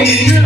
Report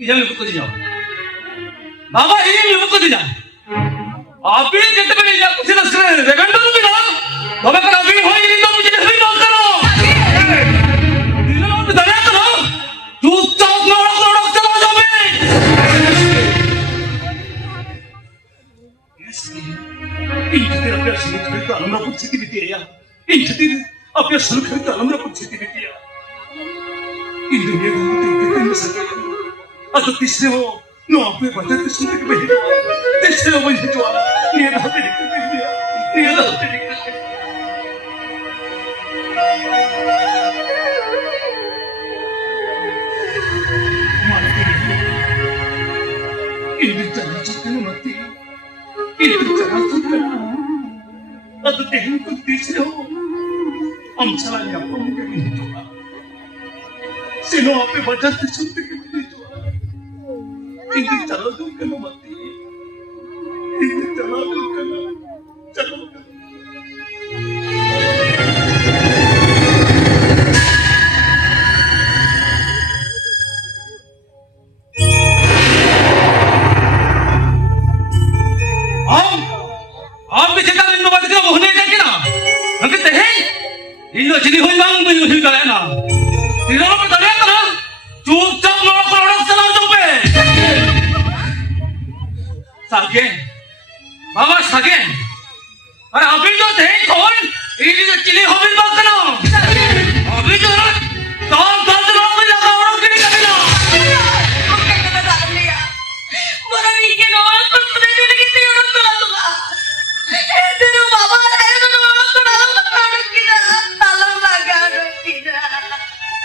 exam मुक्त जाओ बाबा ही मुक्त जा आप ही जब तक नहीं जा कुछ ना सुने रेगंडो भी ना बाबा का अभी हो ही नहीं तो मुझे नहीं बात करो दिलों में दया करो चुपचाप नौड़क चला जाओ बे इंजतेर अपने सुलूक करके अलमरा पुछ सकती बिटिया या इंजतेर अपने सुलूक करके अलमरा पुछ सकती बिटिया इन दुनिया में तीन मसले अतो तीसरे हो नो आपने बता तो सुनते कि भाई तीसरे हो मुझे जो आला ये ना होते निकल गया ये ना होते निकल गया इन चला चुके ना मती इन चला चुके ना अतो तेहन को तीसरे हो हम चला नहीं आपको मुझे नहीं जो सिनो आपने बता तो सुनते कि भाई इधर चलो तुम कनो मत इधर चलो तुम कनो चलो हम भी चिंता इन बात का होने का कि ना हम कहते हैं इन लोग चली हुई मांग में हुई का है ना तीनों पे दरिया करो चुपचाप लोग प्रोडक्ट चलाओ तुम पे सागे बाबा सागे अरे अभी जो थे कौन ये जो चिली होबिल बात करना अभी जो तो लोग को लगा और के नहीं लगेगा ओके कदा डाल लिया मोरा भी के नो पर पता नहीं लगी थी और तो लगा ए तेरे बाबा है तो डालो की ना ताला लगा की ना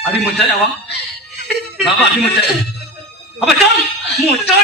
अरे मचा जावा बाबा अभी मचा अब चल मचा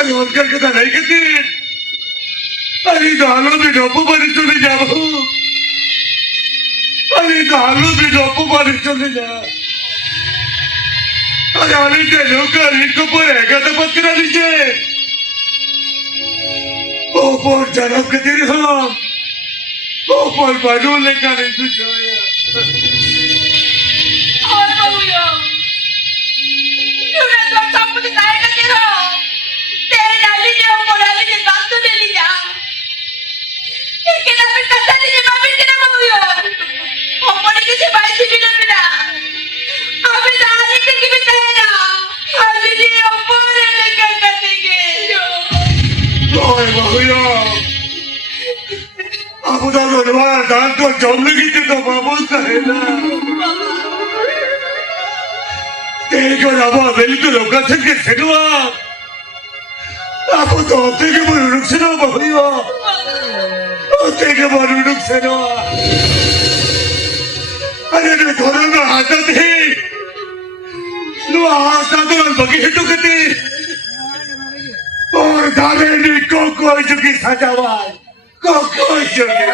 अरे उनका कथा नहीं कहती अरे दालों में डोपो पर चले जाओ अरे दालों में डोपो पर चले जा अरे आने के लोग इनको पर हैगा तो पत करा दीजिए ओ पर जनाब के तेरे हम ओ पर बाजू लेकर नहीं कुछ और बहुया क्यों ना तो सब कुछ खाएगा तेरा तेरे डाली ने और मोराली ने बात तो ले लिया लेकिन अब कथा नहीं मामी ने बहुया ऊपर किसी बाई से भी ना मिला अभी डाली के भी तेरा अभी ये ऊपर लेकर कटेंगे ओए बहुया अब तो नवारा दान तो जम लगी थी तो बाबू है ना तेरे को राबा वेली तो लोका संगे सेवा अब तो तेरे को रुक से ना बहुया तेरे को रुक से ना अरे ने थोड़ा ना हाथ थे नो हाथ तो बगी हिटो करते और যাবেনি কোকোই যুগি সাজাবাই কোকোই যুগি